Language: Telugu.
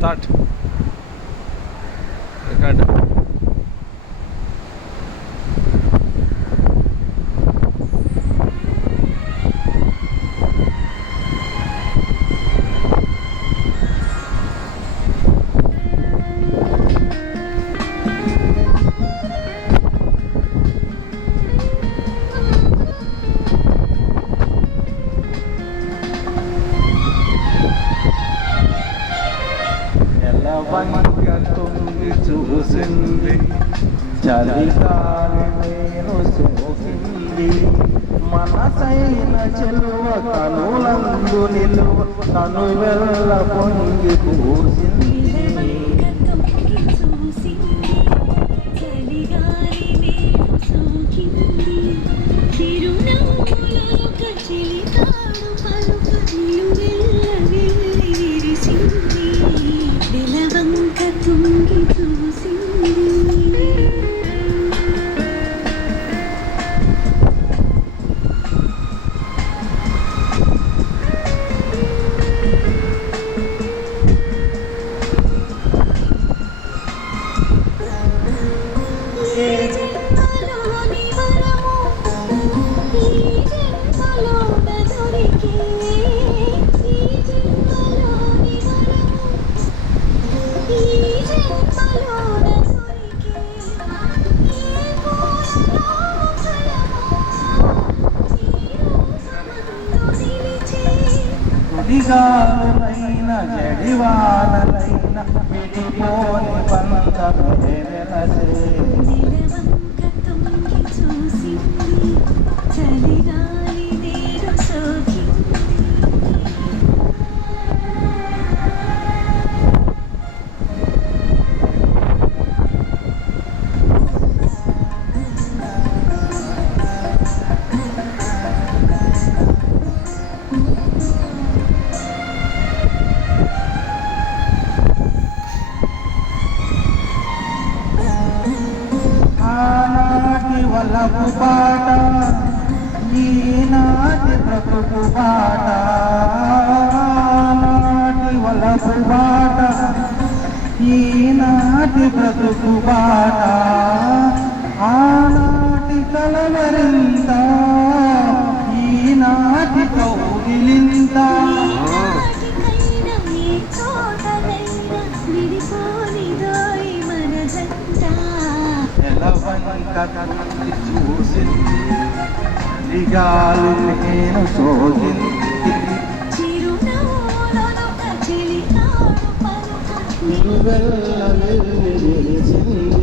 Start record. తొంగి చూసింది చలిగాలి నేను సోకింది మనసైన చెలువ కనులందు నిలువ తను వెళ్ళ పొంగి పూసింది. దిగాలైన జడివానలైన విడిపోని బంధమే వెలసే. వలపు పాట ఈనాటి బ్రతుకు పాట, నాటి వలపు పాట ఈనాటి బ్రతుకు పాట, ఆనాటి కలవరింత ఈనాటి కౌగిలింత. చూసింది దిగాలు నేను సోకింది వెళ్ళ వెళ్ళి